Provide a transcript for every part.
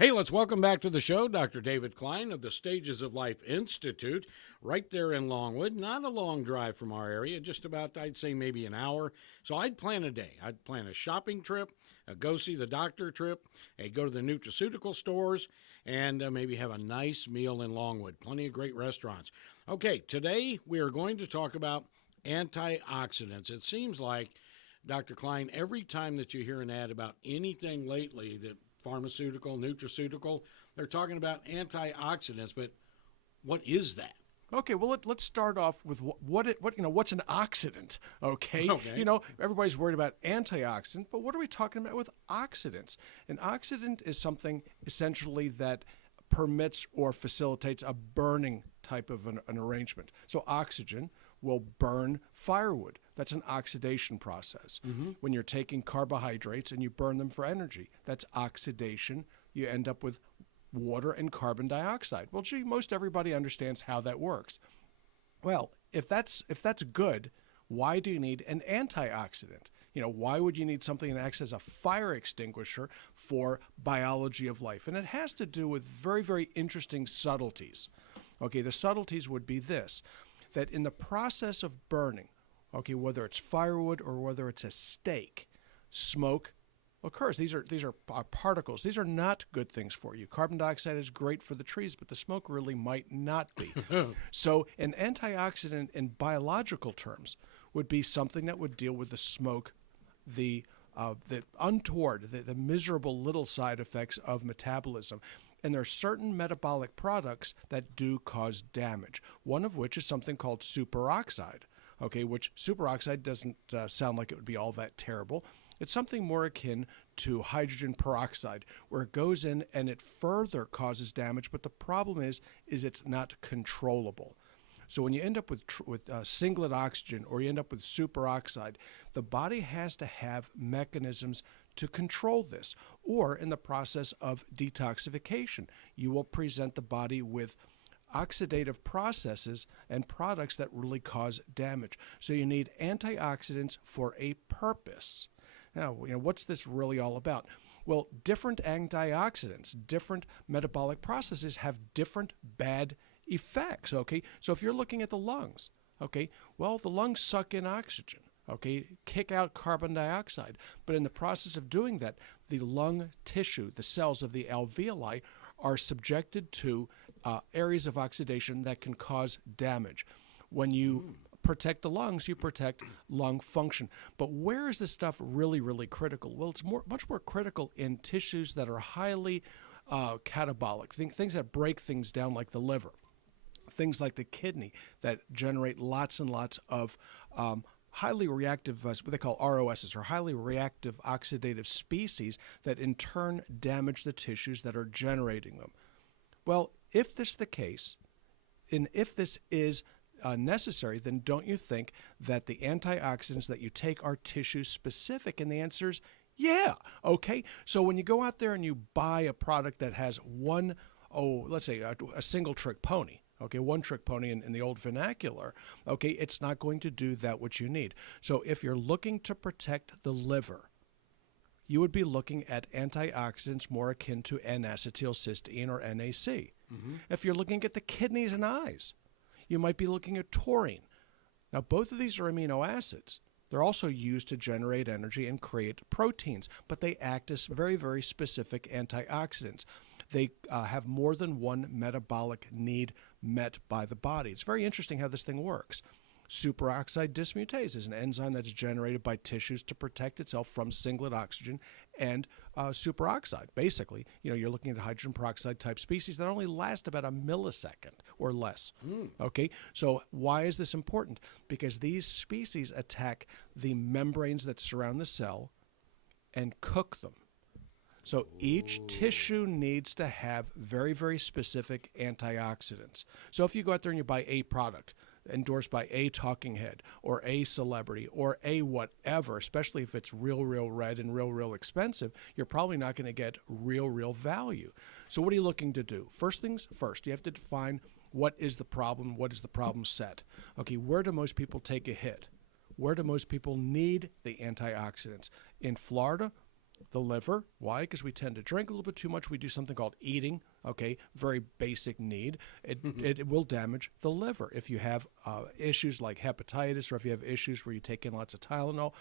Hey, let's welcome back to the show Dr. David Klein of the Stages of Life Institute, right there in Longwood. Not a long drive from our area, just about, I'd say, maybe an hour. So I'd plan a day. I'd plan a shopping trip, a go see the doctor trip, a go to the nutraceutical stores, and maybe have a nice meal in Longwood. Plenty of great restaurants. Okay, today we are going to talk about antioxidants. It seems like, Dr. Klein, every time that you hear an ad about anything lately that pharmaceutical, nutraceutical, they're talking about antioxidants, but what is that? Okay, well let's start off with what's an oxidant? Okay, everybody's worried about antioxidant, but what are we talking about with oxidants? An oxidant is something essentially that permits or facilitates a burning type of an arrangement. So oxygen will burn firewood. That's an oxidation process. When you're taking carbohydrates and you burn them for energy, that's oxidation. You end up with water and carbon dioxide. Well, gee, most everybody understands how that works. Well, if that's good, why do you need an antioxidant? Why would you need something that acts as a fire extinguisher for biology of life? And it has to do with very, very interesting subtleties. Okay, the subtleties would be this, that in the process of burning, okay, whether it's firewood or whether it's a steak, smoke occurs. These are particles. These are not good things for you. Carbon dioxide is great for the trees, but the smoke really might not be. So an antioxidant in biological terms would be something that would deal with the smoke, the untoward, the miserable little side effects of metabolism. And there are certain metabolic products that do cause damage, one of which is something called superoxide, okay, which superoxide doesn't sound like it would be all that terrible. It's something more akin to hydrogen peroxide, where it goes in and it further causes damage, but the problem is it's not controllable. So when you end up with singlet oxygen or you end up with superoxide, the body has to have mechanisms to control this. Or in the process of detoxification, you will present the body with oxidative processes and products that really cause damage. So you need antioxidants for a purpose. Now, what's this really all about? Well, different antioxidants, different metabolic processes have different bad effects, okay? So if you're looking at the lungs, okay, well, the lungs suck in oxygen, okay, kick out carbon dioxide. But in the process of doing that, the lung tissue, the cells of the alveoli, are subjected to areas of oxidation that can cause damage. When you protect the lungs, you protect lung function. But where is this stuff really, really critical? Well, it's much more critical in tissues that are highly catabolic, things that break things down like the liver, things like the kidney that generate lots and lots of highly reactive, what they call ROSs, or highly reactive oxidative species that in turn damage the tissues that are generating them. Well, if this is the case, and if this is necessary, then don't you think that the antioxidants that you take are tissue specific? And the answer is yeah. Okay, so when you go out there and you buy a product that has let's say a single trick pony, okay, one trick pony in the old vernacular, okay, it's not going to do that which you need. So if you're looking to protect the liver, you would be looking at antioxidants more akin to N-acetylcysteine or NAC. If you're looking at the kidneys and eyes, you might be looking at taurine. Now, both of these are amino acids. They're also used to generate energy and create proteins, but they act as very, very specific antioxidants. They have more than one metabolic need met by the body. It's very interesting how this thing works. Superoxide dismutase is an enzyme that's generated by tissues to protect itself from singlet oxygen and superoxide. Basically, you're looking at hydrogen peroxide type species that only last about a millisecond or less. Okay, so why is this important? Because these species attack the membranes that surround the cell and cook them. So each tissue needs to have very, very specific antioxidants. So if you go out there and you buy a product endorsed by a talking head or a celebrity or a whatever, especially if it's real red and real expensive, you're probably not going to get real value. So what are you looking to do? First things first, you have to define what is the problem, what is the problem set. Okay, where do most people take a hit? Where do most people need the antioxidants? In Florida, The liver, why? Because we tend to drink a little bit too much. We do something called eating, okay, very basic need. It will damage the liver. If you have issues like hepatitis, or if you have issues where you take in lots of Tylenol,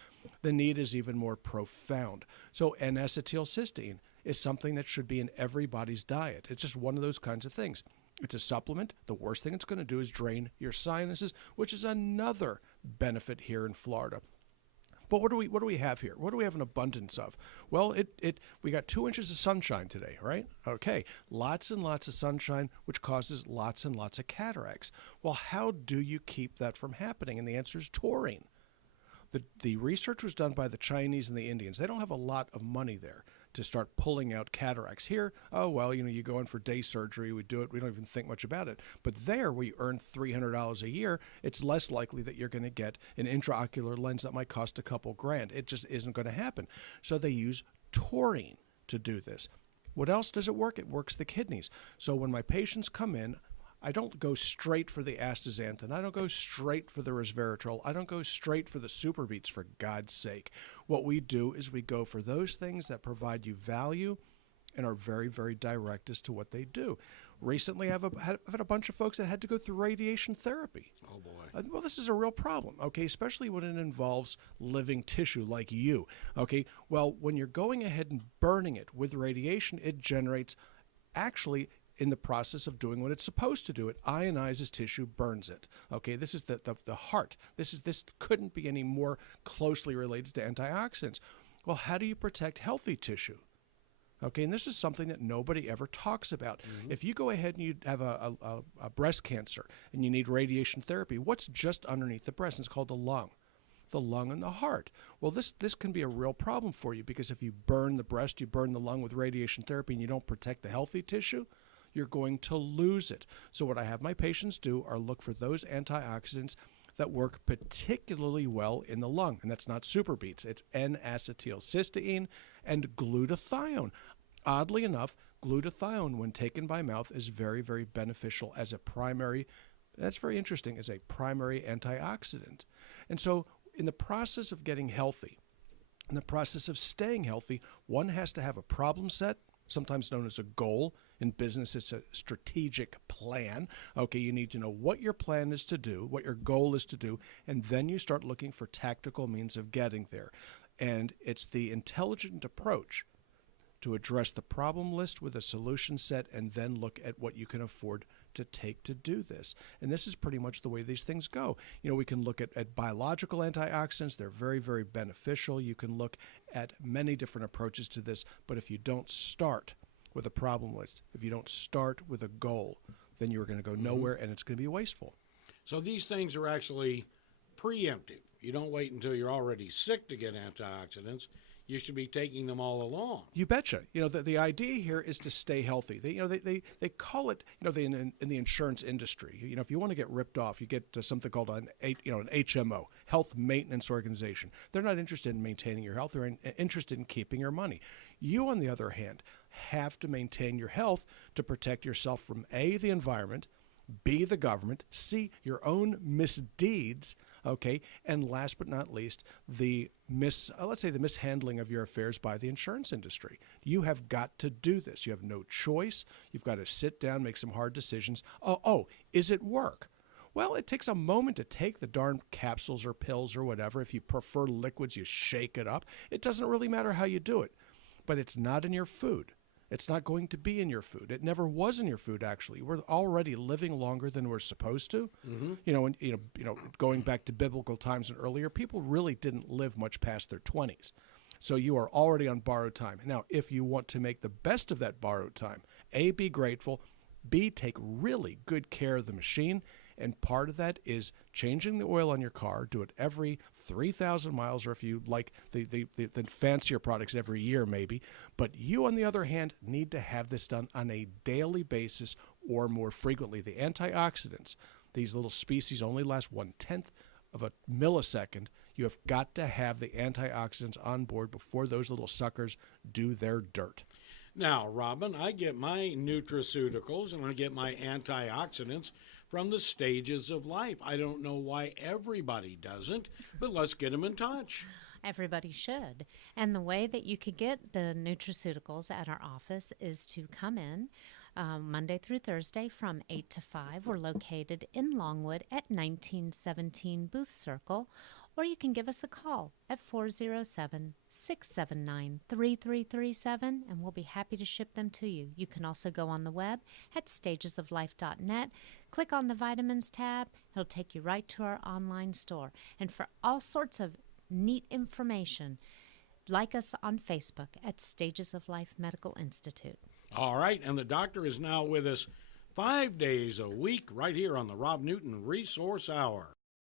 the need is even more profound. So N-acetylcysteine is something that should be in everybody's diet. It's just one of those kinds of things. It's a supplement. The worst thing it's going to do is drain your sinuses, which is another benefit here in Florida. But what do we have here? What do we have an abundance of? Well, we got 2 inches of sunshine today, right? Okay, lots and lots of sunshine, which causes lots and lots of cataracts. Well, how do you keep that from happening? And the answer is taurine. The research was done by the Chinese and the Indians. They don't have a lot of money there to start pulling out cataracts. Here, oh, well, you go in for day surgery, we do it, we don't even think much about it. But there, where you earn $300 a year, it's less likely that you're going to get an intraocular lens that might cost a couple grand. It just isn't going to happen. So they use taurine to do this. What else does it work? It works the kidneys. So when my patients come in, I don't go straight for the astaxanthin. I don't go straight for the resveratrol. I don't go straight for the superbeats, for God's sake. What we do is we go for those things that provide you value and are very, very direct as to what they do. Recently, I've had a bunch of folks that had to go through radiation therapy. Oh, boy. Well, this is a real problem, okay, especially when it involves living tissue like you, okay? Well, when you're going ahead and burning it with radiation, it generates actually in the process of doing what it's supposed to do. It ionizes tissue, burns it. Okay, this is the heart. This couldn't be any more closely related to antioxidants. Well, how do you protect healthy tissue? Okay, and this is something that nobody ever talks about. Mm-hmm. If you go ahead and you have a breast cancer and you need radiation therapy, what's just underneath the breast? It's called the lung and the heart. Well, this can be a real problem for you, because if you burn the breast, you burn the lung with radiation therapy, and you don't protect the healthy tissue, you're going to lose it. So what I have my patients do are look for those antioxidants that work particularly well in the lung. And that's not superbeats. It's N-acetylcysteine and glutathione. Oddly enough, glutathione, when taken by mouth, is very, very beneficial as a primary, that's very interesting, as a primary antioxidant. And so in the process of getting healthy, in the process of staying healthy, one has to have a problem set, sometimes known as a goal. In business, it's a strategic plan. Okay, you need to know what your plan is to do, what your goal is to do, and then you start looking for tactical means of getting there. And it's the intelligent approach to address the problem list with a solution set, and then look at what you can afford to take to do this. And this is pretty much the way these things go. We can look at biological antioxidants. They're very, very beneficial. You can look at many different approaches to this, but if you don't start with a problem list, if you don't start with a goal, then you're going to go nowhere, and it's going to be wasteful. So these things are actually preemptive. You don't wait until you're already sick to get antioxidants. You should be taking them all along. You betcha. The idea here is to stay healthy. They call it, in the insurance industry, if you want to get ripped off, you get something called an HMO, Health Maintenance Organization. They're not interested in maintaining your health. They're interested in keeping your money. You, on the other hand, have to maintain your health to protect yourself from A, the environment, B, the government, C, your own misdeeds, okay, and last but not least, the mishandling of your affairs by the insurance industry. You have got to do this. You have no choice. You've got to sit down, make some hard decisions. Is it work? Well, it takes a moment to take the darn capsules or pills or whatever. If you prefer liquids, you shake it up. It doesn't really matter how you do it, but it's not in your food. It's not going to be in your food. It never was in your food, actually. We're already living longer than we're supposed to. Mm-hmm. Going back to biblical times and earlier, people really didn't live much past their 20s. So you are already on borrowed time. Now, if you want to make the best of that borrowed time, A, be grateful, B, take really good care of the machine, and part of that is changing the oil on your car. Do it every 3,000 miles, or if you like the fancier products, every year maybe. But you, on the other hand, need to have this done on a daily basis or more frequently. The antioxidants, these little species only last 1/10 of a millisecond. You have got to have the antioxidants on board before those little suckers do their dirt. Now, Robin, I get my nutraceuticals and I get my antioxidants from the stages of life. I don't know why everybody doesn't, but let's get them in touch. Everybody should. And the way that you could get the nutraceuticals at our office is to come in Monday through Thursday from 8 to 5. We're located in Longwood at 1917 Booth Circle, or you can give us a call at 407-679-3337, and we'll be happy to ship them to you. You can also go on the web at stagesoflife.net, click on the vitamins tab. It'll take you right to our online store. And for all sorts of neat information, like us on Facebook at Stages of Life Medical Institute. All right, and the doctor is now with us 5 days a week right here on the Rob Newton Resource Hour.